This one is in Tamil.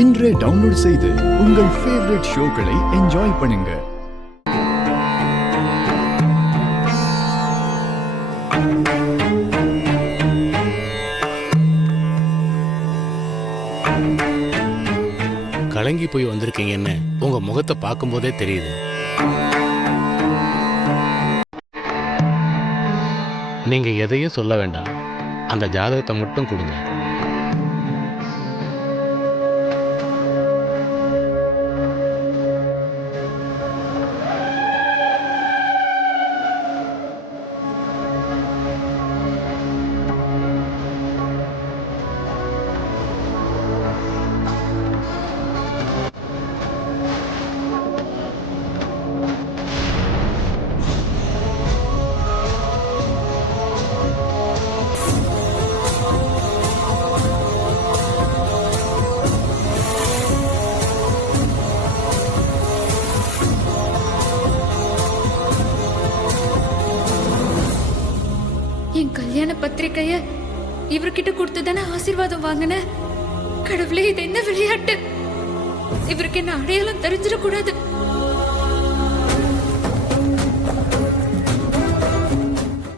இன்றே டவுன்லோட் செய்து உங்கள் ஃபேவரட் ஷோக்களை என்ஜாய் பண்ணுங்க. கலங்கி போய் வந்திருக்கீங்கன்னு உங்க முகத்தை பார்க்கும்போதே தெரியுது. நீங்க எதையும் சொல்ல வேண்டாம், அந்த ஜாதகத்தை மட்டும் கொடுங்க. என் கல்யாண பத்திரிக்கைய இவர்கிட்ட கொடுத்துதானே ஆசீர்வாதம் வாங்கின. கடவுளே, இது என்ன விளையாட்டு? இவருக்கு என்ன அடையாளம் தெரிஞ்சிடக்கூடாது.